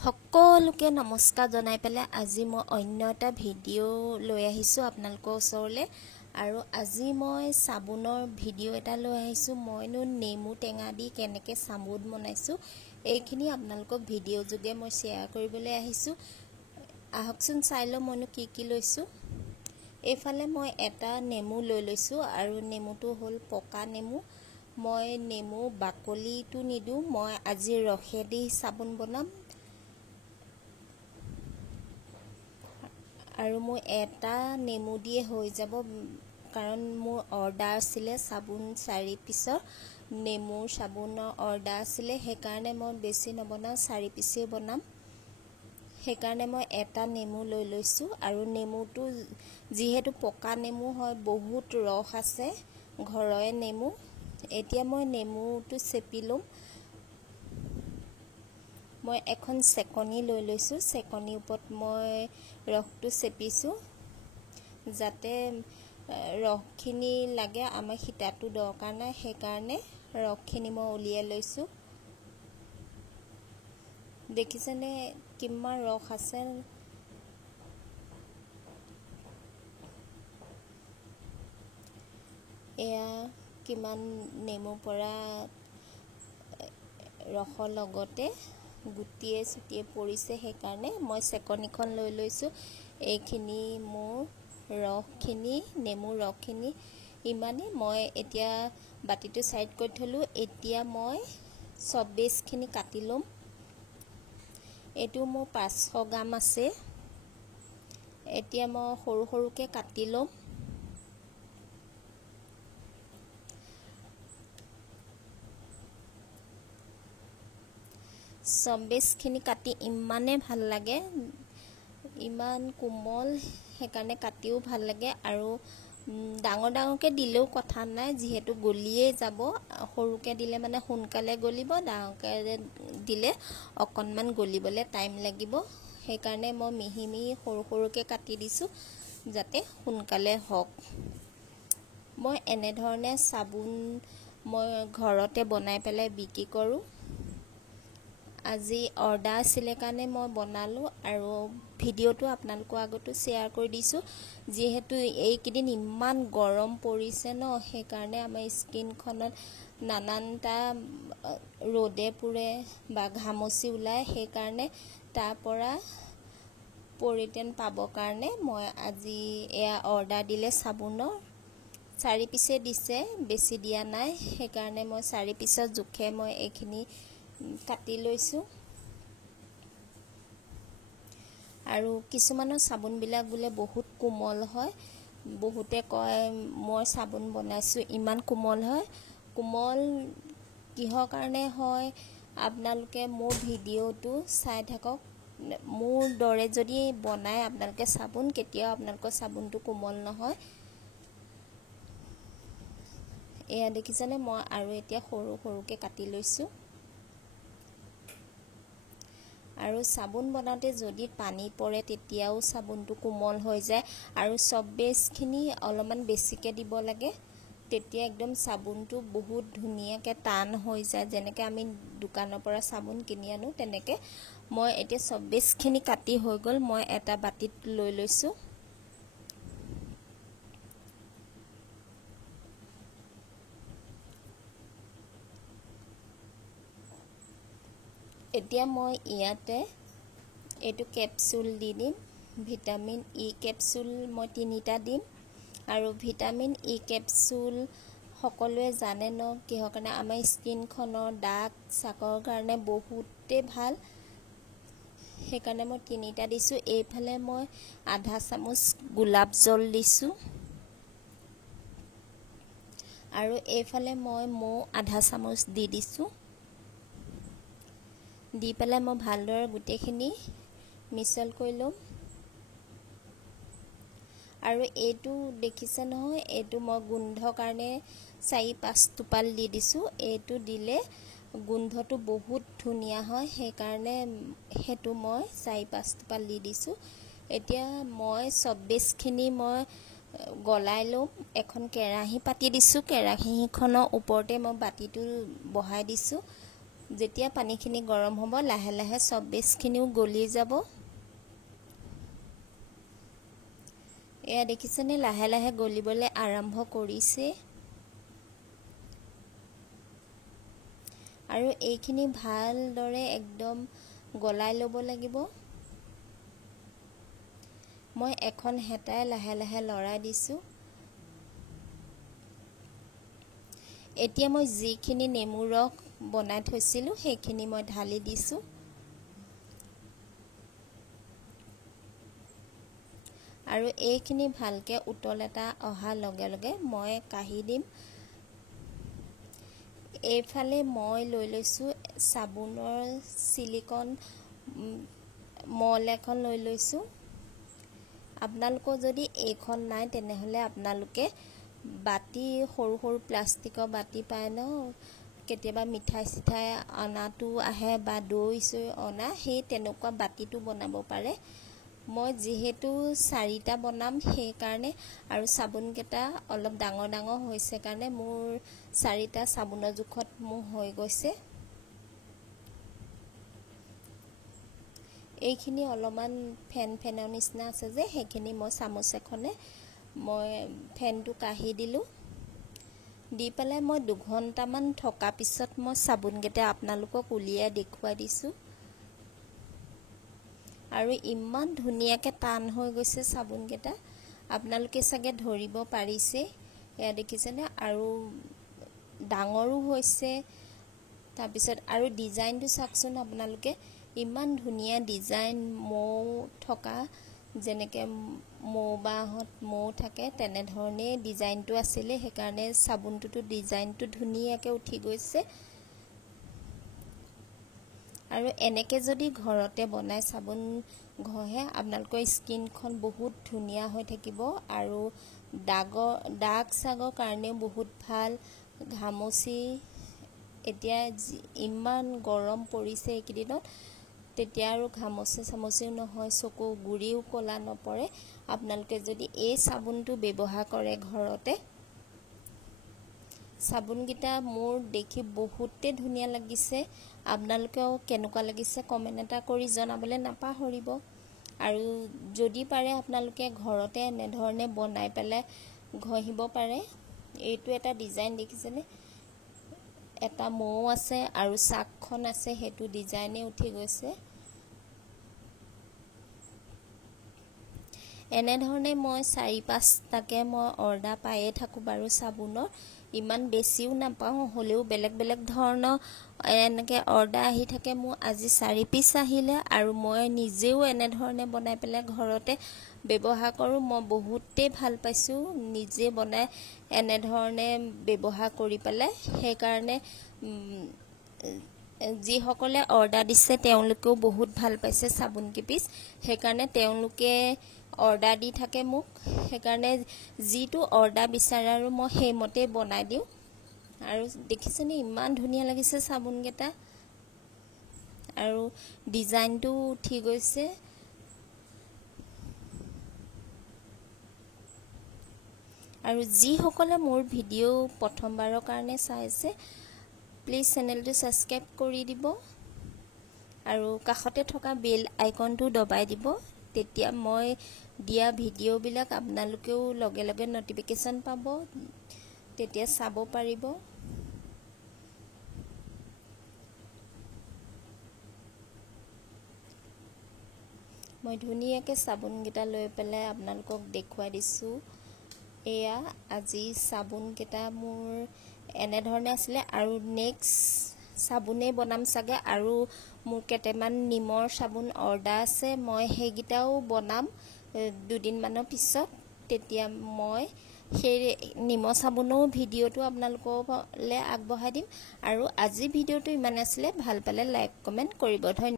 সকলোকে নমস্কাৰ জনাই পেলাই আজি মই অন্য এটা ভিডিঅ' লৈ আহিছোঁ আপোনালোকৰ ওচৰলৈ। আৰু আজি মই চাবোনৰ ভিডিঅ' এটা লৈ আহিছোঁ। মইনো নেমু টেঙা দি কেনেকৈ চাবোন বনাইছোঁ এইখিনি আপোনালোকক ভিডিঅ' যোগে মই শ্বেয়াৰ কৰিবলৈ আহিছোঁ। আহকচোন চাই লওঁ মইনো কি কি লৈছোঁ। এইফালে মই এটা নেমু লৈ লৈছোঁ আৰু নেমুটো হ'ল পকা নেমু। মই নেমু বাকলিটো নিদিওঁ, মই আজি ৰসেদি চাবোন বনাম। আৰু মোৰ এটা নেমু দিয়ে হৈ যাব, কাৰণ মোৰ অৰ্ডাৰ আছিলে চাবোন 4 পিচৰ নেমুৰ চাবোনৰ অৰ্ডাৰ আছিলে। সেইকাৰণে মই বেছি নবনাওঁ, 4 পিচেই বনাম। সেইকাৰণে মই এটা নেমু লৈ লৈছোঁ। আৰু নেমুটো যিহেতু পকা নেমু হয়, বহুত ৰস আছে, ঘৰৰে নেমু। এতিয়া মই নেমুটো চেপি ল'ম। মই এখন চেকনি লৈ লৈছোঁ। চেকনিৰ ওপৰত মই ৰসটো চেপিছোঁ, যাতে ৰসখিনি লাগে। আমাৰ সীতাটো দৰকাৰ নাই, সেইকাৰণে ৰসখিনি মই উলিয়াই লৈছোঁ। দেখিছেনে কিমান ৰস আছে। এয়া কিমান নেমুৰ পৰা ৰসৰ লগতে গুটিয়ে চুটিয়ে পৰিছে। সেইকাৰণে মই চেকনিখন লৈ লৈছোঁ। এইখিনি মোৰ ৰসখিনি, নেমুৰ ৰসখিনি ইমানেই। মই এতিয়া বাতিটো ছাইড কৰি থলোঁ। এতিয়া মই চব্বেছখিনি কাটি ল'ম। এইটো মোৰ 500 গ্ৰাম আছে। এতিয়া মই সৰু সৰুকৈ কাটি ল'ম। চব্বেছখিনি কাটি ইমানে ভাল লাগে, ইমান কোমল, সেইকাৰণে কাটিও ভাল লাগে। আৰু ডাঙৰ ডাঙৰকৈ দিলেও কথা নাই, যিহেতু গলিয়েই যাব। সৰুকৈ দিলে মানে সোনকালে গলিব, ডাঙৰকৈ দিলে অকণমান গলিবলৈ টাইম লাগিব। সেইকাৰণে মই মিহি মিহি সৰু সৰুকৈ কাটি দিছোঁ, যাতে সোনকালে হওক। মই এনেধৰণে চাবোন মই ঘৰতে বনাই পেলাই বিক্ৰী কৰোঁ। আজি অৰ্ডাৰ আছিলে কাৰণে মই বনালোঁ আৰু ভিডিঅ'টো আপোনালোকৰ আগতো শ্বেয়াৰ কৰি দিছোঁ। যিহেতু এইকেইদিন ইমান গৰম পৰিছে ন, সেইকাৰণে আমাৰ স্কিনখনত নানানটা ৰ'দে পুৰে বা ঘামচি ওলায়। সেইকাৰণে তাৰ পৰা পৰিত্ৰাণ পাবৰ কাৰণে মই আজি এয়া অৰ্ডাৰ দিলে চাবোনৰ 4 পিচে দিছে, বেছি দিয়া নাই। সেইকাৰণে মই 4 পিচৰ জোখে মই এইখিনি কাটি লৈছোঁ। আৰু কিছুমানৰ চাবোনবিলাক বোলে বহুত কোমল হয়। বহুতে কয় মই চাবোন বনাইছোঁ ইমান কোমল হয়। কোমল কিহৰ কাৰণে হয়, আপোনালোকে মোৰ ভিডিঅ'টো চাই থাকক। মোৰ দৰে যদি বনায় আপোনালোকে চাবোন, কেতিয়াও আপোনালোকৰ চাবোনটো কোমল নহয়। এয়া দেখিছেনে, মই আৰু এতিয়া সৰু সৰুকৈ কাটি লৈছোঁ। আৰু চাবোন বনাওঁতে যদি পানী পৰে তেতিয়াও চাবোনটো কোমল হৈ যায়। আৰু চব্বেছখিনি অলপমান বেছিকৈ দিব লাগে, তেতিয়া একদম চাবোনটো বহুত ধুনীয়াকৈ টান হৈ যায়। যেনেকৈ আমি দোকানৰ পৰা চাবোন কিনি আনো তেনেকৈ। মই এতিয়া চব্বেছখিনি কাটি হৈ গ'ল। মই এটা বাতিত লৈ লৈছোঁ। এতিয়া মই ইয়াতে এইটো কেপচুল দি দিম। ভিটামিন ই কেপচুল মই 3টা দিম। আৰু ভিটামিন ই কেপচুল সকলোৱে জানে ন কিহৰ কাৰণে, আমাৰ স্কিনখনৰ দাগ চাকৰ কাৰণে বহুতেই ভাল। সেইকাৰণে মই 3টা দিছোঁ। এইফালে মই আধা চামুচ গোলাপ জল দিছোঁ। আৰু এইফালে মই মৌ আধা চামুচ দি দিছোঁ। দি পেলাই মই ভালদৰে গোটেইখিনি মিশ্ৰণ কৰি ল'ম। আৰু এইটো দেখিছে নহয়, এইটো মই গোন্ধৰ কাৰণে 4-5 টোপাল দি দিছোঁ। এইটো দিলে গোন্ধটো বহুত ধুনীয়া হয়, সেইকাৰণে সেইটো মই 4-5 টোপাল দি দিছোঁ। এতিয়া মই চব্বেছখিনি মই গলাই ল'ম। এখন কেৰাহী পাতি দিছোঁ। কেৰাহীখনৰ ওপৰতে মই বাতিটো বহাই দিছোঁ। যেতিয়া পানীখিনি গৰম হ'ব লাহে লাহে চব বেছখিনিও গলি যাব। এয়া দেখিছেনে লাহে লাহে গলিবলৈ আৰম্ভ কৰিছে। আৰু এইখিনি ভালদৰে একদম গলাই ল'ব লাগিব। মই এখন হেতাই লাহে লাহে লৰাই দিছোঁ। এতিয়া মই যিখিনি নেমু ৰস বনাই থৈছিলোঁ সেইখিনি মই ঢালি দিছোঁ। আৰু এইখিনি ভালকৈ উতল এটা অহাৰ লগে লগে মই কাঢ়ি দিম। এইফালে মই লৈ লৈছোঁ চাবোনৰ ছিলিকন মল এখন লৈ লৈছোঁ। আপোনালোকৰ যদি এইখন নাই তেনেহ'লে আপোনালোকে বাতি সৰু সৰু প্লাষ্টিকৰ বাতি পায় ন, কেতিয়াবা মিঠাই চিঠাই অনাটো আহে বা দৈ চৈ অনা, সেই তেনেকুৱা বাতিটো বনাব পাৰে। মই যিহেতু 4টা বনাম সেইকাৰণে, আৰু চাবোনকেইটা অলপ ডাঙৰ ডাঙৰ হৈছে কাৰণে মোৰ 4টা চাবোনৰ জোখত মোৰ হৈ গৈছে। এইখিনি অলপমান ফেন ফেনৰ নিচিনা আছে যে সেইখিনি মই চামুচ এখনে মই ফেনটো কাঢ়ি দিলোঁ। দি পেলাই মই 2 ঘণ্টামান থকা পিছত মই চাবোনকেইটা আপোনালোকক উলিয়াই দেখুৱাই দিছোঁ। আৰু ইমান ধুনীয়াকৈ টান হৈ গৈছে চাবোনকেইটা, আপোনালোকে চাগে ধৰিব পাৰিছে। এয়া দেখিছেনে, আৰু ডাঙৰো হৈছে। তাৰপিছত আৰু ডিজাইনটো চাওকচোন আপোনালোকে, ইমান ধুনীয়া ডিজাইন মৌ থকা, যেনেকৈ মৌ বাহঁত মৌ থাকে তেনেধৰণেই ডিজাইনটো আছিলে, সেইকাৰণে চাবোনটোতো ডিজাইনটো ধুনীয়াকৈ উঠি গৈছে। আৰু এনেকৈ যদি ঘৰতে বনাই চাবোন ঘঁহে আপোনালোকৰ স্কিনখন বহুত ধুনীয়া হৈ থাকিব। আৰু দাগ চাগৰ কাৰণেও বহুত ভাল। ঘামচি, এতিয়া ইমান গৰম পৰিছে এইকেইদিনত, তেতিয়া আৰু ঘামচি চামচিও নহয়, চকু গুৰিও ক'লা নপৰে। আপোনালোকে যদি এই চাবোনটো ব্যৱহাৰ কৰে ঘৰতে, চাবোনকেইটা মোৰ দেখি বহুতেই ধুনীয়া লাগিছে। আপোনালোকেও কেনেকুৱা লাগিছে কমেণ্ট এটা কৰি জনাবলৈ নাপাহৰিব। আৰু যদি পাৰে আপোনালোকে ঘৰতে এনেধৰণে বনাই পেলাই ঘঁহিব পাৰে। এইটো এটা ডিজাইন দেখিছেনে, এটা মৌ আছে আৰু চাকখন আছে, সেইটো ডিজাইনে উঠি গৈছে। এনেধৰণে মই 4-5টাকৈ মই অৰ্ডাৰ পায়ে থাকোঁ বাৰু চাবোনৰ, ইমান বেছিও নাপাওঁ, হ'লেও বেলেগ বেলেগ ধৰণৰ এনেকৈ অৰ্ডাৰ আহি থাকে। মোৰ আজি 4 পিচ আহিলে, আৰু মই নিজেও এনেধৰণে বনাই পেলাই ঘৰতে ব্যৱহাৰ কৰোঁ। মই বহুতেই ভাল পাইছোঁ নিজে বনাই এনেধৰণে ব্যৱহাৰ কৰি পেলাই। সেইকাৰণে যিসকলে অৰ্ডাৰ দিছে তেওঁলোকেও বহুত ভাল পাইছে চাবোনকেইপিচ, সেইকাৰণে তেওঁলোকে অৰ্ডাৰ দি থাকে মোক। সেইকাৰণে যিটো অৰ্ডাৰ বিচাৰে আৰু মই সেইমতেই বনাই দিওঁ। আৰু দেখিছেনে ইমান ধুনীয়া লাগিছে চাবোনকেইটা, আৰু ডিজাইনটো উঠি গৈছে। আৰু যিসকলে মোৰ ভিডিঅ' প্ৰথমবাৰৰ কাৰণে চাইছে প্লিজ চেনেলটো ছাবস্ক্ৰাইব কৰি দিব, আৰু কাষতে থকা বেল আইকনটো দবাই দিব। তেতিয়া মই দিয়া ভিডিঅ'বিলাক আপোনালোকেও লগে লগে ন'টিফিকেশ্যন পাব, তেতিয়া চাব পাৰিব। মই ধুনীয়াকৈ চাবোনকেইটা লৈ পেলাই আপোনালোকক দেখুৱাই দিছোঁ। এয়া আজি চাবোনকেইটা মোৰ এনেধৰণে আছিলে, আৰু নেক্সট চাবোনেই বনাম চাগে। আৰু মোৰ কেইটামান নিমৰ চাবোন অৰ্ডাৰ আছে, মই সেইকেইটাও বনাম 2 দিনমানৰ পিছত। তেতিয়া মই সেই নিমৰ চাবোনৰ ভিডিঅ'টো আপোনালোকলৈ আগবঢ়াই দিম। আৰু আজি ভিডিঅ'টো ইমান আছিলে, ভাল পালে লাইক কমেণ্ট কৰিব। ধন্যবাদ।